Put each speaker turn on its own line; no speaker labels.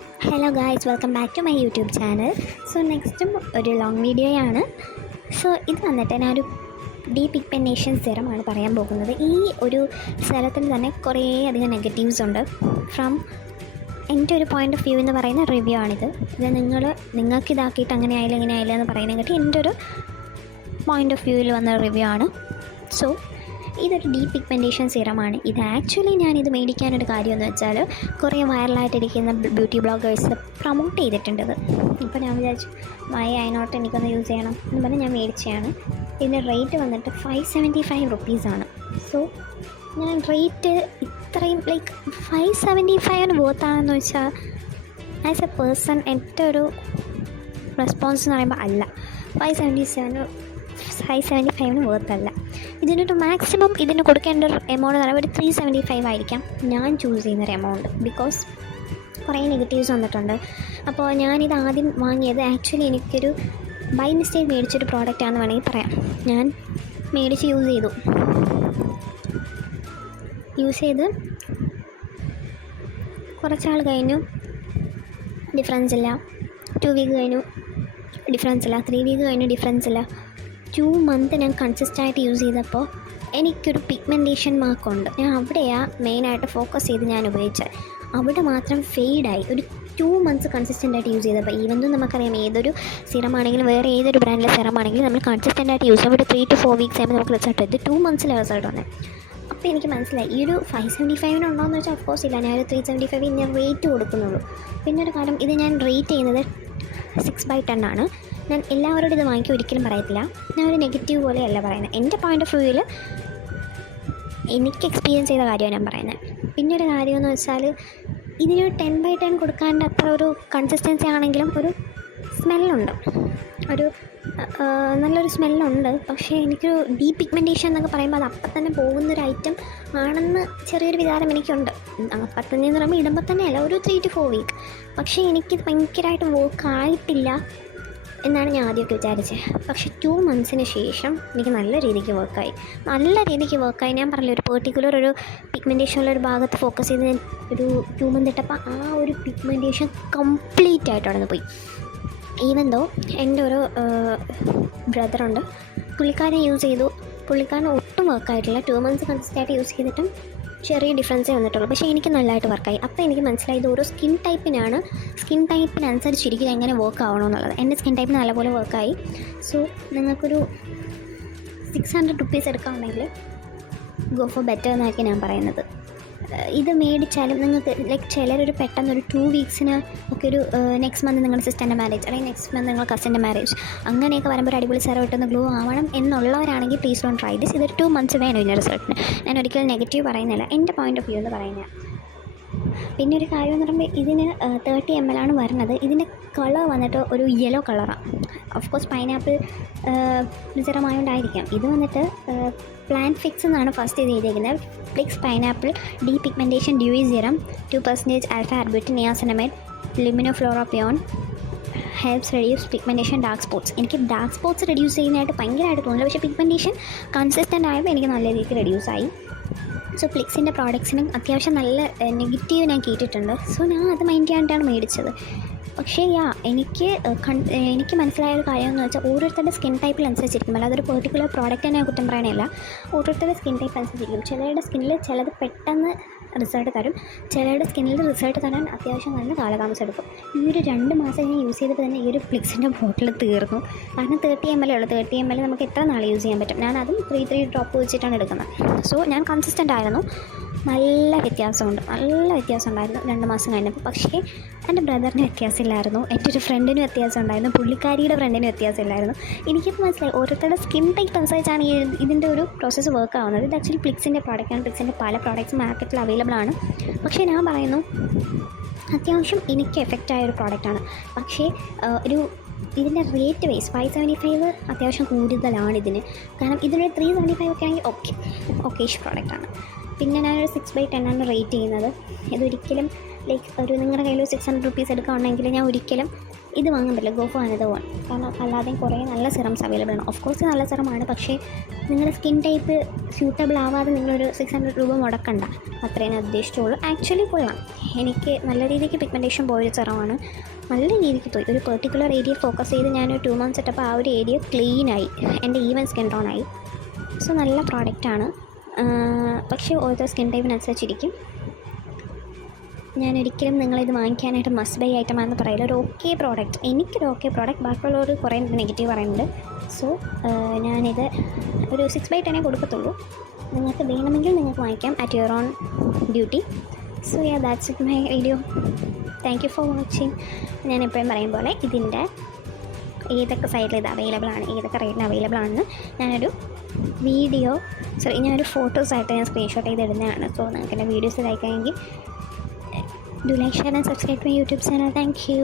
Hello guys welcome back to my YouTube channel so നെക്സ്റ്റും ഒരു long വീഡിയോയാണ് so ഇത് വന്നിട്ട് ഞാനൊരു ഡീ പിഗ്മെന്റേഷൻ സിറമാണ് പറയാൻ പോകുന്നത്. ഈ ഒരു സ്ഥലത്തിന് തന്നെ കുറേ അധികം നെഗറ്റീവ്സ് ഉണ്ട്. ഫ്രം എന്റെ ഒരു പോയിന്റ് ഓഫ് വ്യൂ എന്ന് പറയുന്ന റിവ്യൂ ആണിത്. ഇത് നിങ്ങൾ നിങ്ങൾക്ക് ഇതാക്കിയിട്ട് അങ്ങനെ ആയില്ല ഇങ്ങനെ ആയില്ല എന്ന് പറയുന്നത് എന്റെ ഒരു പോയിന്റ് ഓഫ് വ്യൂവിൽ വന്ന റിവ്യൂ ആണ്. സോ ഇതൊരു ഡീപ് പിഗ്മെന്റേഷൻ സിറമാണ് ഇത് ആക്ച്വലി ഞാൻ ഇത് മേടിക്കാനൊരു കാര്യമെന്ന് വെച്ചാൽ കുറേ വൈറലായിട്ടിരിക്കുന്ന ബ്യൂട്ടി ബ്ലോഗേഴ്സ് പ്രൊമോട്ട് ചെയ്തിട്ടുണ്ടത് ഇപ്പോൾ ഞാൻ വിചാരിച്ചു മൈ അതിനോട്ട് എനിക്കൊന്ന് യൂസ് ചെയ്യണം. എന്ന് പറഞ്ഞ് ഞാൻ മേടിച്ചതാണ്. ഇതിന്റെ റേറ്റ് വന്നിട്ട് ഫൈവ് സെവന്റി ഫൈവ് റുപ്പീസാണ് സോ ഞാൻ റേറ്റ് ഇത്രയും ലൈക്ക് ഫൈവ് സെവന്റി ഫൈവിന് ബോത്താണെന്ന് വെച്ചാൽ ആസ് എ പേഴ്സൺ എന്റെ ഒരു റെസ്പോൺസ് എന്ന് പറയുമ്പോൾ അല്ല. Five seventy seven five seventy ഫൈവിന് വേർത്തല്ല ഇതിനൊരു മാക്സിമം ഇതിന് കൊടുക്കേണ്ട ഒരു എമൗണ്ട് എന്ന് പറയുമ്പോൾ ഒരു ത്രീ സെവന്റി ഫൈവ് ആയിരിക്കാം. ഞാൻ ചൂസ് ചെയ്യുന്ന ഒരു എമൗണ്ട് ബിക്കോസ് കുറേ നെഗറ്റീവ്സ് വന്നിട്ടുണ്ട്. അപ്പോൾ ഞാനിത് ആദ്യം വാങ്ങിയത് ആക്ച്വലി എനിക്കൊരു ബൈ മിസ്റ്റേക്ക് മേടിച്ചൊരു പ്രോഡക്റ്റാണെന്ന് വേണമെങ്കിൽ പറയാം. ഞാൻ മേടിച്ച് യൂസ് ചെയ്തു. യൂസ് ചെയ്ത് കുറച്ചാൾ കഴിഞ്ഞു. ഡിഫറൻസ് ഇല്ല. ടു വീക്ക് കഴിഞ്ഞു. ഡിഫറൻസ് ഇല്ല. ത്രീ വീക്ക് കഴിഞ്ഞു. ഡിഫറൻസ് ഇല്ല. ടു മന്ത് ഞാൻ കൺസിസ്റ്റന്റ് ആയിട്ട് യൂസ് ചെയ്തപ്പോൾ എനിക്കൊരു പിഗ്മെന്റേഷൻ മാർക്കുണ്ട് ഞാൻ അവിടെയാണ് മെയിനായിട്ട് ഫോക്കസ് ചെയ്ത് ഞാൻ ഉപയോഗിച്ചത്. അവിടെ മാത്രം ഫെയ്ഡായി ഒരു ടു മന്ത്സ് കൺസിസ്റ്റന്റ് ആയിട്ട് യൂസ് ചെയ്തപ്പോൾ ഈവൻ നമുക്കറിയാം ഏതൊരു സിറം ആണെങ്കിലും വേറെ ഏതൊരു ബ്രാൻഡിലെ സിറം ആണെങ്കിലും നമ്മൾ കൺസിസ്റ്റന്റ് ആയിട്ട് യൂസ് ചെയ്യുമ്പോൾ ഒരു ത്രീ ടു ഫോർ വീക്സ് ആകുമ്പോൾ നമുക്ക് റിസൾട്ട് ഇത് ടു മന്ത്സിലെ റിസൾട്ട് വന്നത് അപ്പോൾ എനിക്ക് മനസ്സിലായി. ഈ ഒരു ഫൈവ് സെവന്റി ഫൈവിന് ഉണ്ടോ എന്ന് വെച്ചാൽ അഫ്കോഴ്സ് ഇല്ല. ഞാൻ ഒരു ത്രീ സെവന്റി ഫൈവ് ഞാൻ റേറ്റ് കൊടുക്കുന്നുള്ളൂ. പിന്നെ ഒരു കാര്യം ഇത് ഞാൻ റേറ്റ് ചെയ്യുന്നത് സിക്സ് ബൈ ടെൻ ആണ്. ഞാൻ എല്ലാവരോടും ഇത് വാങ്ങിക്കാൻ ഒരിക്കലും പറയത്തില്ല. ഞാൻ ഒരു നെഗറ്റീവ് പോലെയല്ല പറയുന്നത്. എന്റെ പോയിന്റ് ഓഫ് വ്യൂവിൽ എനിക്ക് എക്സ്പീരിയൻസ് ചെയ്ത കാര്യമാണ് ഞാൻ പറയുന്നത്. പിന്നെ ഒരു കാര്യമെന്ന് വെച്ചാൽ ഇതിനൊരു ടെൻ ബൈ ടെൻ കൊടുക്കാണ്ട് അത്ര ഒരു കൺസിസ്റ്റൻസി ആണെങ്കിലും ഒരു സ്മെല്ലുണ്ട് ഒരു നല്ലൊരു സ്മെല്ലുണ്ട് പക്ഷേ എനിക്കൊരു ഡീപ് പിഗ്മെന്റേഷൻ എന്നൊക്കെ പറയുമ്പോൾ അത് അപ്പം തന്നെ പോകുന്നൊരു ഐറ്റം ആണെന്ന് ചെറിയൊരു വിചാരം എനിക്കുണ്ട്. അപ്പം തന്നെ എന്ന് പറയുമ്പോൾ ഇടുമ്പോൾ തന്നെയല്ല ഒരു ത്രീ ടു ഫോർ വീക്ക് പക്ഷേ എനിക്കിത് ഭയങ്കരമായിട്ട് വർക്ക് ആയിട്ടില്ല. എന്നാണ് ഞാൻ ആദ്യമൊക്കെ വിചാരിച്ചത് പക്ഷേ ടു മന്ത്സിന് ശേഷം എനിക്ക് നല്ല രീതിക്ക് വർക്കായി നല്ല രീതിക്ക് വർക്കായി ഞാൻ പറഞ്ഞില്ല ഒരു പെർട്ടിക്കുലർ ഒരു പിഗ്മെന്റേഷനുള്ള ഒരു ഭാഗത്ത് ഫോക്കസ് ചെയ്ത് ഞാൻ ഒരു ടു മന്ത് ഇട്ടപ്പോൾ ആ ഒരു പിഗ്മെന്റേഷൻ കംപ്ലീറ്റ് ആയിട്ട് അവിടെ പോയി. ഈവൻ ദോ എന്റെ ഒരു ബ്രദറുണ്ട് പുള്ളിക്കാരൻ യൂസ് ചെയ്തു. പുള്ളിക്കാരൻ ഒട്ടും വർക്കായിട്ടില്ല ടു മന്ത്സ് കൺസിസ്റ്റായിട്ട് യൂസ് ചെയ്തിട്ടും ചെറിയ ഡിഫറൻസേ വന്നിട്ടുള്ളൂ. പക്ഷേ എനിക്ക് നല്ലതായിട്ട് വർക്കായി അപ്പോൾ എനിക്ക് മനസ്സിലായത് ഓരോ സ്കിൻ ടൈപ്പിനാണ് സ്കിൻ ടൈപ്പിനനുസരിച്ചിരിക്കും എങ്ങനെ വർക്ക് ആവണമെന്നുള്ളത് എന്റെ സ്കിൻ ടൈപ്പ് നല്ലപോലെ വർക്കായി സോ നിങ്ങൾക്കൊരു സിക്സ് ഹൺഡ്രഡ് റുപ്പീസ് എടുക്കുകയാണെങ്കിൽ ഗോ ഫോർ ബെറ്റർ എന്നായിരിക്കും ഞാൻ പറയുന്നത്. ഇത് മേടിച്ചാലും നിങ്ങൾക്ക് ലൈക്ക് ചിലരൊരു പെട്ടെന്ന് ഒരു ടു വീക്സിന് ഒക്കെ ഒരു നെക്സ്റ്റ് മന്ത് നിങ്ങളുടെ സിസ്റ്ററിന്റെ മാരേജ് അല്ലെങ്കിൽ നെക്സ്റ്റ് മന്ത് നിങ്ങളുടെ കസിന്റെ മാരേജ് അങ്ങനെയൊക്കെ വരുമ്പോൾ ഒരു അടിപൊളി സെറ ഇട്ടൊന്ന് ഗ്ലോ ആവണം എന്നുള്ളവരാണെങ്കിൽ പ്ലീസ് ഡോൺ ട്രൈ ദിസ് ഇതൊരു ടു മന്ത്സ് വേണം ഇതിന്റെ റിസൾട്ടിന് ഞാൻ ഒരിക്കലും നെഗറ്റീവ് പറയുന്നില്ല. എന്റെ പോയിന്റ് ഓഫ് വ്യൂ എന്ന് പറയുന്നത്. പിന്നെ ഒരു കാര്യം എന്ന് പറയുമ്പോൾ ഇതിന് തേർട്ടി എം എൽ ആണ് വരുന്നത്. ഇതിന്റെ കളർ വന്നിട്ട് ഒരു യെല്ലോ കളറാണ് ഓഫ് കോഴ്സ് പൈനാപ്പിൾ നിചരമായോണ്ടായിരിക്കാം ഇത് വന്നിട്ട് പ്ലാൻ ഫിക്സ് എന്നാണ് ഫസ്റ്റ് ഇത് ചെയ്തേക്കുന്നത് Plix pineapple depigmentation dewy serum two percentage alpha arbutin niacinamide ലിമിനോ ഫ്ലോറോപ്പിയോൺ helps reduce pigmentation dark spots എനിക്ക് ഡാർക്ക് സ്പോട്ട്സ് റെഡ്യൂസ് ചെയ്യുന്നതായിട്ട് ഭയങ്കരമായിട്ട് തോന്നില്ല പക്ഷേ പിഗ്മെന്റേഷൻ കൺസിസ്റ്റന്റ് ആയപ്പോൾ എനിക്ക് നല്ല രീതിക്ക് റെഡ്യൂസ് ആയി. സോ ഫ്ലിക്സിന്റെ പ്രോഡക്ട്സിനും അത്യാവശ്യം നല്ല നെഗറ്റീവ് ഞാൻ കേട്ടിട്ടുണ്ട്. സോ ഞാൻ അത് മൈൻഡ് ചെയ്യാണ്ടാണ് മേടിച്ചത്. പക്ഷേ യാ എനിക്ക് എനിക്ക് മനസ്സിലായ ഒരു കാര്യം എന്ന് വെച്ചാൽ ഓരോരുത്തരുടെ സ്കിൻ ടൈപ്പിൽ അനുസരിച്ചിരിക്കും. അല്ലാതെ ഒരു പെർട്ടിക്കുലർ പ്രോഡക്റ്റ് തന്നെ കുറ്റം പറയണമല്ല ഓരോരുത്തരുടെ സ്കിൻ ടൈപ്പ് അനുസരിച്ചിരിക്കും. ചിലരുടെ സ്കിന്നിൽ ചിലത് പെട്ടെന്ന് റിസൾട്ട് തരും. ചിലരുടെ സ്കിന്നിൽ റിസൾട്ട് തരാൻ അത്യാവശ്യം നല്ല കാലതാമസം എടുക്കും. ഈ ഒരു രണ്ട് മാസം ഞാൻ യൂസ് ചെയ്തപ്പോൾ തന്നെ ഈ ഒരു ഫ്ലിക്സിന്റെ ബോട്ടിൽ തീർന്നു. കാരണം തേർട്ടി എം എൽ ഉള്ളൂ. തേർട്ടി എം എൽ നമുക്ക് എത്ര നാൾ യൂസ് ചെയ്യാൻ പറ്റും? ഞാൻ ത്രീ ത്രീ ഡ്രോപ്പ് വെച്ചിട്ടാണ് എടുക്കുന്നത്. സോ ഞാൻ കൺസിസ്റ്റന്റ് ആയിരുന്നു. നല്ല വ്യത്യാസമുണ്ട്. നല്ല വ്യത്യാസം ഉണ്ടായിരുന്നു രണ്ട് മാസം കഴിഞ്ഞപ്പോൾ. പക്ഷേ എന്റെ ബ്രദറിന് വ്യത്യാസമില്ലായിരുന്നു. എന്റെ ഒരു ഫ്രണ്ടിന് വ്യത്യാസം ഉണ്ടായിരുന്നു പുള്ളിക്കാരിയുടെ ഫ്രണ്ടിന് വ്യത്യാസമില്ലായിരുന്നു. എനിക്കിപ്പോൾ മനസ്സിലായി ഓരോരുത്തരുടെ സ്കിൻ ടൈപ്പ് അനുസരിച്ചാണ് ഈ ഇതിന്റെ ഒരു പ്രോസസ്സ് വർക്ക് ആവുന്നത്. ഇത് ആക്ച്വലി പ്ലിക്സിന്റെ പ്രോഡക്റ്റാണ് പ്ലിക്സിന്റെ പല പ്രോഡക്റ്റ്സ് മാർക്കറ്റിൽ അവൈലബിൾ ആണ്. പക്ഷേ ഞാൻ പറയുന്നു അത്യാവശ്യം എനിക്ക് എഫക്റ്റ് ആയ ഒരു പ്രോഡക്റ്റാണ് പക്ഷേ ഒരു ഇതിന്റെ rate wise five seventy five അത്യാവശ്യം കൂടുതലാണ് ഇതിന്. കാരണം ഇതിനൊരു ത്രീ സെവന്റി ഫൈവ് ഒക്കെ ആണെങ്കിൽ ഓക്കെ ഓക്കേഷ് പ്രോഡക്റ്റാണ് പിന്നെ ഞാനൊരു സിക്സ് ബൈ ടെൻ ആണ് റേറ്റ് ചെയ്യുന്നത്. ഇതൊരിക്കലും ലൈക്ക് ഒരു നിങ്ങളുടെ കയ്യിൽ സിക്സ് ഹൺഡ്രഡ് റുപ്പീസ് എടുക്കുകയാണെങ്കിൽ ഞാൻ ഒരിക്കലും ഇത് വാങ്ങാൻ പറ്റില്ല ഗോ ഫോർ അനദർ വൺ കാരണം അല്ലാതെയും കുറേ നല്ല സിറംസ് അവൈലബിൾ ആണ്. ഓഫ് കോഴ്സ് നല്ല സിറമാണ് പക്ഷേ നിങ്ങളുടെ സ്കിൻ ടൈപ്പ് സ്യൂട്ടബിൾ ആവാതെ നിങ്ങളൊരു സിക്സ് ഹൺഡ്രഡ് രൂപ മുടക്കണ്ട. അത്രയും ഉദ്ദേശിച്ചുള്ളൂ. ആക്ച്വലി കൊള്ളാം എനിക്ക് നല്ല രീതിക്ക് പിഗ്മെന്റേഷൻ പോയൊരു സിറമാണ് നല്ല രീതിക്ക് പോയി. ഒരു പെർട്ടിക്കുലർ ഏരിയ ഫോക്കസ് ചെയ്ത് ഞാൻ ടു മന്ത്സ് ഇട്ടപ്പോൾ ആ ഒരു ഏരിയ ക്ലീനായി എന്റെ ഈവൻ സ്കിൻ ടോൺ ആയി. സോ നല്ല പ്രോഡക്റ്റാണ് പക്ഷേ ഓരോ സ്കിൻ ടൈപ്പിനനുസരിച്ചിരിക്കും. ഞാൻ ഒരിക്കലും നിങ്ങളിത് വാങ്ങിക്കാനായിട്ട് മസ്റ്റ് ബൈ ഐറ്റമാണെന്ന് പറയില്ല. ഒരു ഓക്കെ പ്രോഡക്റ്റ് എനിക്കൊരു ഓക്കെ പ്രോഡക്റ്റ് ബാക്കിയുള്ളവർ കുറേ നെഗറ്റീവ് പറയുന്നുണ്ട്. സോ ഞാനിത് ഒരു സിക്സ് ബൈ ടെനേ കൊടുക്കത്തുള്ളൂ. നിങ്ങൾക്ക് വേണമെങ്കിൽ നിങ്ങൾക്ക് വാങ്ങിക്കാം at your own duty so yeah that's it my video thank you for watching ഞാൻ എപ്പോഴും പറയും പോലെ ഇതിന്റെ ഏതൊക്കെ സൈഡിൽ ഇത് അവൈലബിൾ ആണ് ഏതൊക്കെ റേറ്റിന് അവൈലബിൾ ആണെന്ന് ഞാനൊരു വീഡിയോ സോറി ഞാനൊരു ഫോട്ടോസായിട്ട് ഞാൻ സ്ക്രീൻഷോട്ട് ചെയ്ത് ഇടുന്നതാണ്. സോ നിങ്ങൾക്ക് എന്റെ videos ലൈക്കായെങ്കിൽ do like share and subscribe my YouTube channel thank you